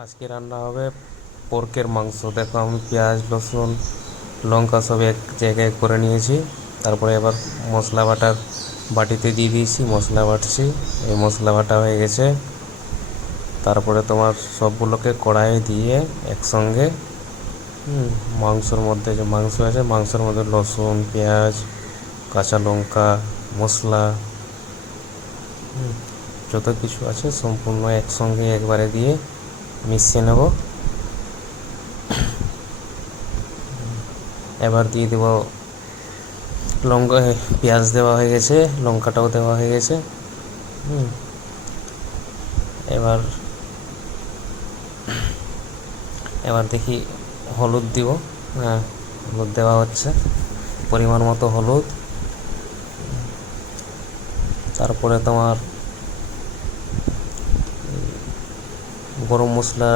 আজকে রান্না হবে পোর্কের মাংস। দেখো আমি পেঁয়াজ রসুন লঙ্কা সব এক জায়গায় করে নিয়েছি। তারপরে এবার মশলা বাটার বাটিতে দিয়ে দিয়েছি, মশলা বাটছি। এই মশলা বাটা হয়ে গেছে। তারপরে তোমার সবগুলোকে কড়াইয়ে দিয়ে একসঙ্গে মাংসর মধ্যে যে মাংস আছে মাংসের মধ্যে রসুন পেঁয়াজ কাঁচা লঙ্কা মশলা যত কিছু আছে সম্পূর্ণ একসঙ্গে একবারে দিয়ে মিশিয়ে নেব। এবার দিয়ে দেব লঙ্কা, পেঁয়াজ দেওয়া হয়ে গেছে, লঙ্কাটাও দেওয়া হয়ে গেছে। এবার এবার দেখি হলুদ দিব। হ্যাঁ, হলুদ দেওয়া হচ্ছে, পরিমাণ মতো হলুদ। তারপরে তোমার গরম মশলা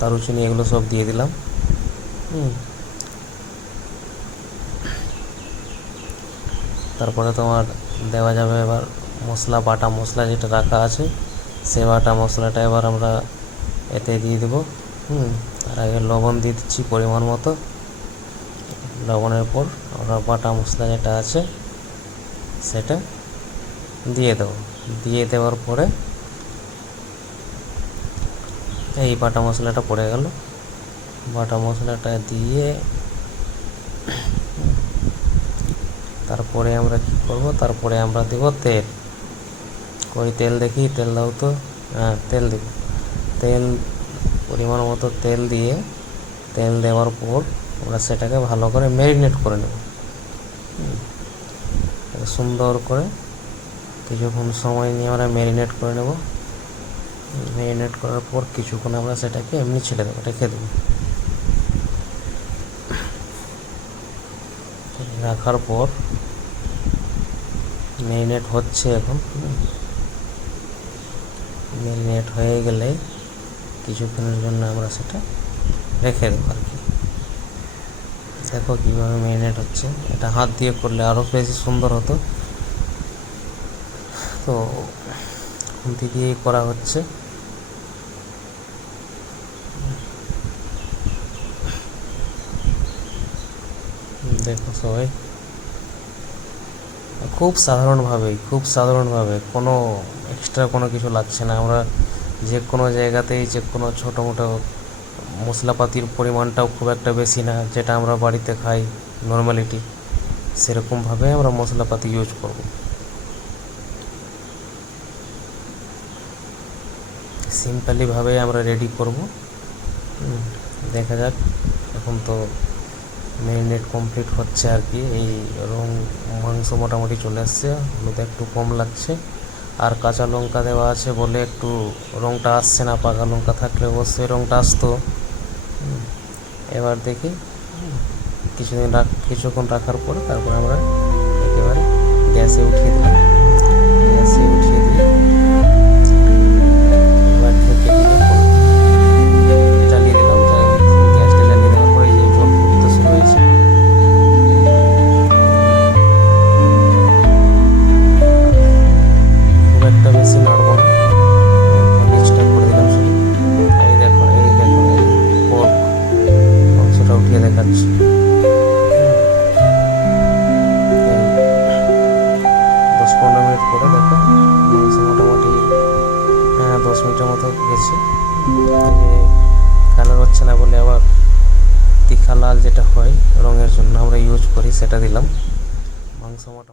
দারুচিনি এগুলো সব দিয়ে দিলাম। তারপরে তোমার দেওয়া যাবে এবার মশলা, বাটা মশলা যেটা রাখা আছে সে বাটা মশলাটা এবার আমরা এতে দিয়ে দেবো। তার আগে লবণ দিয়ে দিচ্ছি পরিমাণ মতো। লবণের পর আমরা বাটা মশলা যেটা আছে সেটা দিয়ে দেবো। দিয়ে দেওয়ার পরে এই বাটা মশলাটা পড়ে গেল। বাটা মশলাটা দিয়ে তারপরে আমরা কী করব, তারপরে আমরা দেব তেল। কই তেল দেখি, তেল দাও তো। হ্যাঁ, তেল দেব। তেল পরিমাণ মতো তেল দিয়ে তেল দেওয়ার পর আমরা সেটাকে ভালো করে ম্যারিনেট করে নেব। সুন্দর করে কিছুক্ষণ সময় নিয়ে আমরা ম্যারিনেট করে নেব। ম্যারিনেট করার পর কিছুক্ষণ আমরা সেটাকে এমনি ছেড়ে দেবো, রেখে দেবো। রাখার পর ম্যারিনেট হচ্ছে এখন। ম্যারিনেট হয়ে গেলে কিছুক্ষণের জন্য আমরা সেটা রেখে দেবো আর কি। দেখো কীভাবে ম্যারিনেট হচ্ছে। এটা হাত দিয়ে করলে আরও বেশি সুন্দর হতো, তো খুন্তি দিয়েই করা হচ্ছে। দেখো সবাই, খুব সাধারণভাবে কোনো এক্সট্রা কোনো কিছু লাগছে না। আমরা যে কোনো জায়গাতেই যে কোনো ছোটো মোটো মশলাপাতির পরিমাণটাও খুব একটা বেশি না, যেটা আমরা বাড়িতে খাই নর্মালিটি, সেরকমভাবে আমরা মশলাপাতি ইউজ করব। সিম্পলিভাবে আমরা রেডি করব। দেখা যাক। এখন তো ম্যারিনেট কমপ্লিট হচ্ছে আর কি। এই রং মাংস মোটামুটি চলে আসছে, হলুদ একটু কম লাগছে, আর কাঁচা লঙ্কা দেওয়া আছে বলে একটু রংটা আসছে না। পাকা লঙ্কা থাকলে অবশ্যই রংটা আসতো। এবার দেখি কিছুক্ষণ রাখার পরে তারপরে আমরা একেবারে গ্যাসে উঠিয়ে দিলাম। গ্যাসে উঠিয়ে দিয়ে এবার ঢেকে দিয়ে জ্বালিয়ে দিলাম। গ্যাসটা জ্বালিয়ে দেওয়ার পরে যে জল ফুটতে শুরু হয়েছে। খুব একটা বেশি নাড়বো না, নিচটা করে দিলাম শুধু। এই দেখো এই পোর্ক মাংসটা উঠিয়ে দেখাচ্ছি। 10-15 মিনিট পরে দেখো মাংস মোটামুটি 10 মিনিটের মতো গেছে। কালার হচ্ছে না বলে আবার তিখা লাল যেটা হয় রঙের জন্য আমরা ইউজ করি সেটা দিলাম। মাংস মোটামুটি